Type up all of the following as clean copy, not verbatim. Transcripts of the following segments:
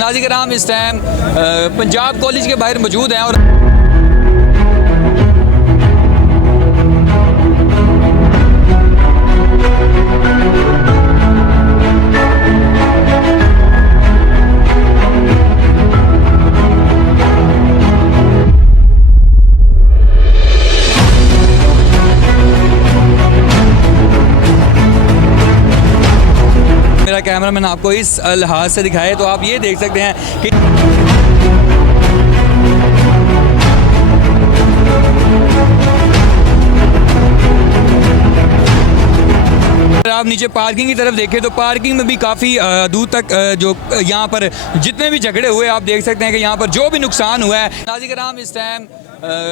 नाज़रीन इस time Punjab college के बाहर मौजूद हैं और मेरा कैमरामैन आपको इस लिहाज से दिखाए तो आप ये देख सकते हैं कि अगर आप नीचे पार्किंग की तरफ देखें तो पार्किंग में भी काफ़ी दूर तक जो यहाँ पर जितने भी झगड़े हुए आप देख सकते हैं कि यहाँ पर जो भी नुकसान हुआ है। नाज़रीन इस टाइम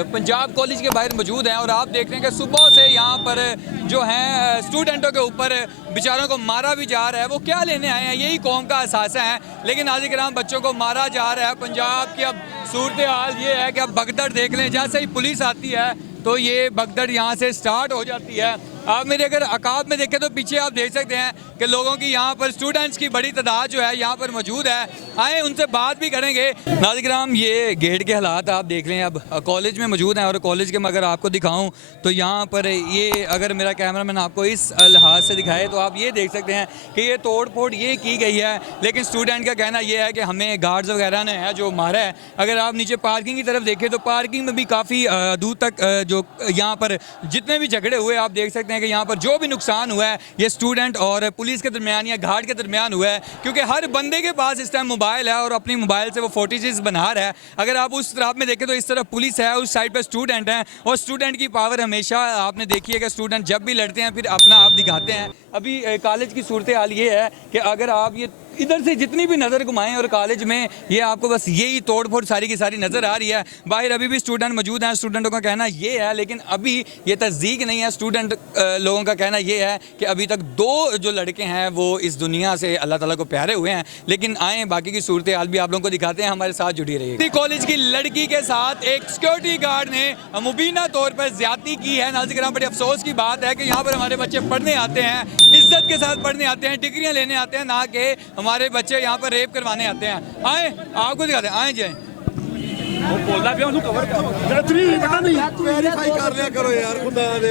पंजाब कॉलेज के बाहर मौजूद हैं और आप देख रहे हैं कि सुबह से यहाँ पर जो हैं स्टूडेंटों के ऊपर बेचारों को मारा भी जा रहा है। वो क्या लेने आए हैं, यही कौम का असासा है, लेकिन नाज़रीन बच्चों को मारा जा रहा है। पंजाब की अब सूरत हाल ये है कि अब भगदड़ देख लें, जैसे ही पुलिस आती है तो ये भगदड़ यहाँ से स्टार्ट हो जाती है। आप मेरे अगर अकाब में देखें तो पीछे आप देख सकते हैं कि लोगों की यहाँ पर स्टूडेंट्स की बड़ी तादाद जो है यहाँ पर मौजूद है। आए उनसे बात भी करेंगे। नाज़रीन ये गेट के हालात आप देख लें, अब कॉलेज में मौजूद हैं और कॉलेज के मैं अगर आपको दिखाऊं तो यहाँ पर ये अगर मेरा कैमरामैन आपको इस लिहाज से दिखाए तो आप ये देख सकते हैं कि ये तोड़ फोड़ ये की गई है, लेकिन स्टूडेंट का कहना ये है कि हमें गार्ड्स वगैरह ने है जो मारा है। अगर आप नीचे पार्किंग की तरफ देखें तो पार्किंग में भी काफ़ी दूर तक जो यहाँ पर जितने भी झगड़े हुए आप देख सकते हैं कि यहाँ पर जो भी नुकसान हुआ है ये स्टूडेंट और पुलिस के दरमियान या गार्ड के दरमियान हुआ है, क्योंकि हर बंदे के पास इस टाइम मोबाइल है और अपनी मोबाइल से वो फोटेजेस बना रहा है। अगर आप उस तरफ में देखें तो इस तरफ पुलिस है, उस साइड पर स्टूडेंट हैं और स्टूडेंट की पावर हमेशा आपने देखी है कि स्टूडेंट जब भी लड़ते हैं फिर अपना आप दिखाते हैं। अभी कॉलेज की सूरत हाल ये है कि अगर आप ये इधर से जितनी भी नज़र घुमाएं और कॉलेज में ये आपको बस यही तोड़ फोड़ सारी की सारी नज़र आ रही है। बाहर अभी भी स्टूडेंट मौजूद हैं, स्टूडेंटों का कहना ये है, लेकिन अभी ये तस्दीक नहीं है। स्टूडेंट लोगों का कहना ये है कि अभी तक 2 जो लड़के हैं वो इस दुनिया से अल्लाह ताला को प्यारे हुए हैं। लेकिन आए बाकी की सूरत हाल भी आप लोगों को दिखाते हैं, हमारे साथ जुड़ी रहिए। कॉलेज की लड़की के साथ एक सिक्योरिटी गार्ड ने मुबीना तौर पर ज्यादती की है। नाज़रीन बड़ी अफसोस की बात है कि यहाँ पर हमारे बच्चे पढ़ने आते हैं, इज्जत के साथ पढ़ने आते हैं, डिग्रियाँ लेने आते हैं, ना कि हमारे बच्चे यहाँ पर रेप करवाने आते हैं। आए आपको दिखाते हैं, आए जाए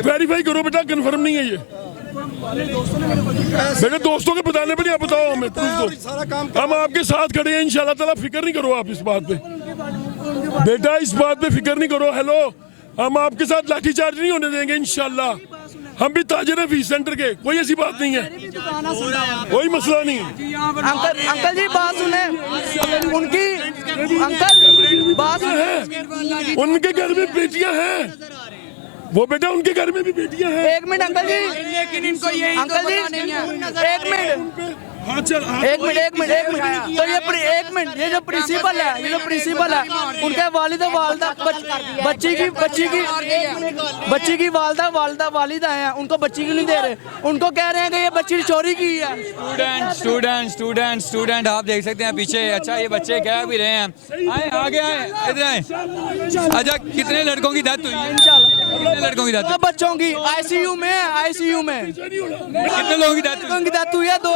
वेरीफाई करो बेटा, कंफर्म नहीं है ये मेरे दोस्तों के बताने पर नहीं, बताओ हमें दो। हम आपके साथ खड़े हैं इंशाल्लाह ताला, फिक्र नहीं करो आप इस बात पे बेटा, इस बात पे फिक्र नहीं करो। हेलो, हम आपके साथ लाठीचार्ज नहीं होने देंगे इंशाल्लाह। हम भी ताजिर हैं फीस सेंटर के, कोई ऐसी बात नहीं है, कोई मसला नहीं है। अंकल जी बात सुने, उनकी अंकल बात है, उनके घर में बेटियां हैं, वो बेटा उनके घर में भी बेटियां हैं। एक मिनट अंकल जी, लेकिन इनको ये अंकल जी एक मिनट एक मिनट तो ये जो प्रिंसिपल है उनके वालिदा बच्ची की वालिदा हैं, उनको बच्ची क्यों नहीं दे रहे? उनको कह रहे हैं कि ये बच्ची चोरी की है। स्टूडेंट आप देख सकते हैं पीछे। अच्छा ये बच्चे कह भी रहे हैं, आए आगे आए, इधर आए। अच्छा कितने लड़कों की डेथ हुई है? कितने लड़कों की डेथ? बच्चों की आईसीयू में कितने लोगों की डेथ हुई है? 2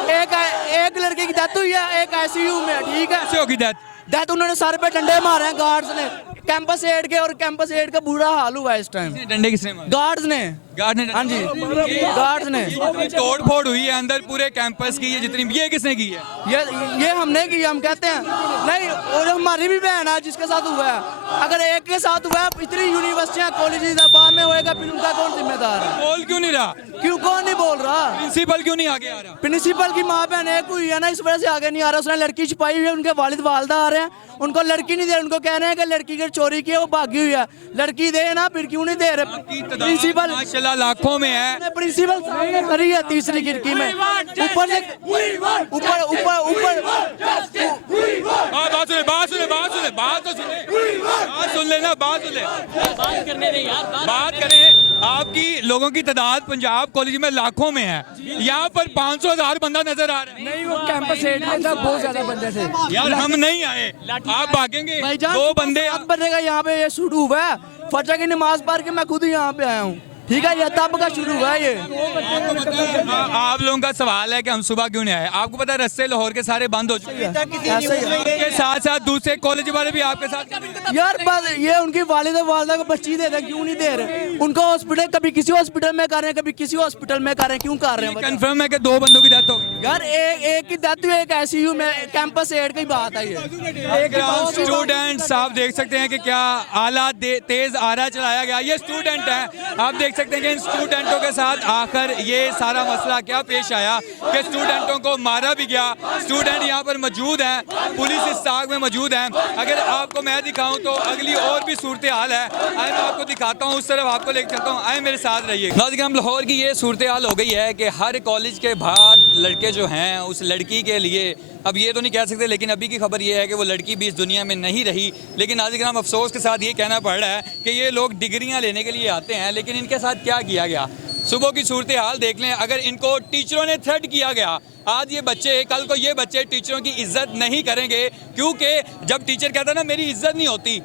एक लड़के की डेथ हुई है, एक आईसीयू में। ठीक है, कैसे होगी डेथ? उन्होंने सर पे डंडे मारे हैं गार्ड्स ने, कैंपस एड के, और कैंपस एड का बुरा हाल हुआ है इस टाइम। डंडे किसने मारे? गार्ड्स ने। हाँ जी, गार्ड्स ने। तोड़ फोड़ हुई है अंदर पूरे कैंपस की, ये जितनी, ये किसने की है? ये हमने की, हम कहते हैं नहीं। और हमारी भी बहन है जिसके साथ हुआ है। अगर एक के साथ हुआ है, इतनी यूनिवर्सिटियां कॉलेज बाद में होएगा, फिर उनका कौन जिम्मेदार है? बोल क्यों नहीं रहा? क्यों कौन नहीं बोल रहा? प्रिंसिपल क्यों नहीं आगे आ रहा? प्रिंसिपल की माँ बहन एक हुई है ना, इस वजह से आगे नहीं आ रहा। उसने लड़की छिपाई हुई है, उनके वालिदा आ रहे हैं, उनको लड़की नहीं दे रहे। उनको कह रहे हैं कि लड़की की चोरी की है, वो भागी हुई है, लड़की दे ना, फिर क्यों नहीं दे रहे? प्रिंसिपल माशाल्लाह लाखों में है। प्रिंसिपल सामने खड़ी है तीसरी खिड़की में, ऊपर से बात करें। आपकी लोगों की तादाद पंजाब कॉलेज में लाखों में है, यहाँ पर 500,000 बंदा नजर आ रहा है। नहीं, वो कैंपस एड में था, बहुत ज्यादा बंदे थे यार। हम नहीं आए, आप भागेंगे। 2 बंदे बंदे का यहाँ पे ये शुरू हुआ है। फजर की नमाज पढ़ के मैं खुद यहाँ पे आया हूँ। ठीक है, ये तब का शुरू हुआ है ये। आप लोगों का सवाल है कि हम सुबह क्यों नहीं आए। आपको पता है रास्ते लाहौर के सारे बंद हो चुके हैं, ऐसा ही है। के साथ साथ दूसरे कॉलेज वाले भी आपके साथ। यार बस ये उनकी वालिदा वालदा को बच्ची दे रहे, क्यों नहीं दे रहे? उनको हॉस्पिटल कभी किसी हॉस्पिटल में कर रहे हैं, कभी किसी हॉस्पिटल में कर रहे हैं, क्यों कर रहे हैं? कंफर्म है कि 2 बंदों की डेथ हो गई। यार एक की डेथ हुई, एक ICU में कैंपस एड की बात है ये। स्टूडेंट्स आप देख सकते हैं कि क्या आला तेज आरा चलाया गया। ये स्टूडेंट हैं, आप देख सकते हैं कि इन स्टूडेंटों के साथ आकर ये सारा मसला क्या पेश आया कि स्टूडेंटों को मारा भी गया। स्टूडेंट यहाँ पर मौजूद हैं, पुलिस इस साग में मौजूद है। अगर आपको मैं दिखाऊं तो अगली और भी सूरत हाल है, आए मैं आपको दिखाता हूँ, उस तरफ आपको लेकर चलता हूँ, आए मेरे साथ रहिए। नाज़रीन, लाहौर की ये सूरत हाल हो गई है कि हर कॉलेज के बाहर लड़के जो हैं उस लड़की के लिए, अब ये तो नहीं कह सकते, लेकिन अभी की खबर ये है कि वो लड़की भी इस दुनिया में नहीं रही। लेकिन नाज़रीन, हम अफसोस के साथ ये कहना पड़ रहा है कि ये लोग डिग्रियां लेने के लिए आते हैं, लेकिन इनके साथ क्या किया गया। सुबह की सूरत हाल देख लें, अगर इनको टीचरों ने थ्रेट किया गया, आज ये बच्चे, कल को ये बच्चे टीचरों की इज्जत नहीं करेंगे, क्योंकि जब टीचर कहता है ना मेरी इज्जत नहीं होती।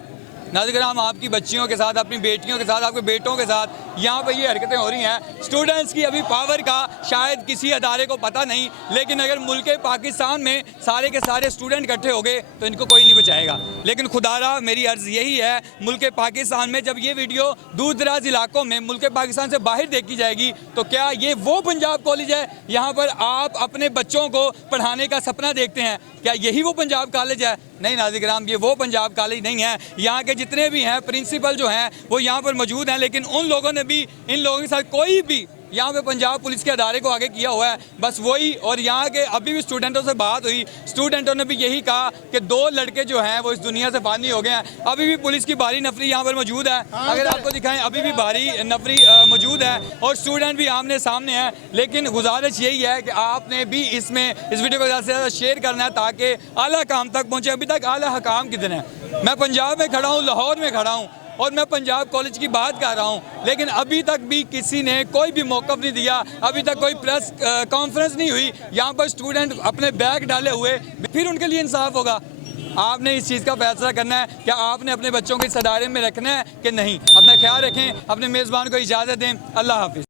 नाज़रीन, हम आपकी बच्चियों के साथ, अपनी बेटियों के साथ, आपके बेटों के साथ यहाँ पर ये हरकतें हो रही हैं। स्टूडेंट्स की अभी पावर का शायद किसी अदारे को पता नहीं, लेकिन अगर मुल्क पाकिस्तान में सारे के सारे स्टूडेंट इकट्ठे हो गए तो इनको कोई नहीं बचाएगा। लेकिन खुदारा मेरी अर्ज़ यही है, मुल्क पाकिस्तान में जब ये वीडियो दूर दराज इलाकों में मुल्क पाकिस्तान से बाहर देखी जाएगी तो क्या ये वो पंजाब कॉलेज है यहाँ पर आप अपने बच्चों को पढ़ाने का सपना देखते हैं? क्या यही वो पंजाब कॉलेज है? नहीं नाज़रीन, ये वो पंजाब कॉलेज नहीं है। यहाँ के जितने भी हैं प्रिंसिपल जो हैं वो यहाँ पर मौजूद हैं, लेकिन उन लोगों ने भी इन लोगों के साथ कोई भी यहाँ पे पंजाब पुलिस के अदारे को आगे किया हुआ है, बस वही। और यहाँ के अभी भी स्टूडेंटों से बात हुई, स्टूडेंटों ने भी यही कहा कि 2 लड़के जो हैं वो इस दुनिया से फानी हो गए हैं। अभी भी पुलिस की भारी नफरी यहाँ पर मौजूद है, अगर आपको दिखाएं अभी भी भारी नफरी मौजूद है और स्टूडेंट भी आमने सामने हैं। लेकिन गुजारिश यही है कि आपने भी इस वीडियो को ज़्यादा से ज़्यादा शेयर करना है ताकि आला काम तक पहुँचे। अभी तक आला हकाम किधर है? मैं पंजाब में खड़ा हूँ, लाहौर में खड़ा हूँ और मैं पंजाब कॉलेज की बात कर रहा हूँ, लेकिन अभी तक भी किसी ने कोई भी मौक़िफ़ नहीं दिया, अभी तक कोई प्रेस कॉन्फ्रेंस नहीं हुई। यहाँ पर स्टूडेंट अपने बैग डाले हुए, फिर उनके लिए इंसाफ होगा। आपने इस चीज़ का फैसला करना है, क्या आपने अपने बच्चों को इस अदारे में रखना है कि नहीं। अपना ख्याल रखें, अपने मेज़बान को इजाज़त दें। अल्लाह हाफ़िज़।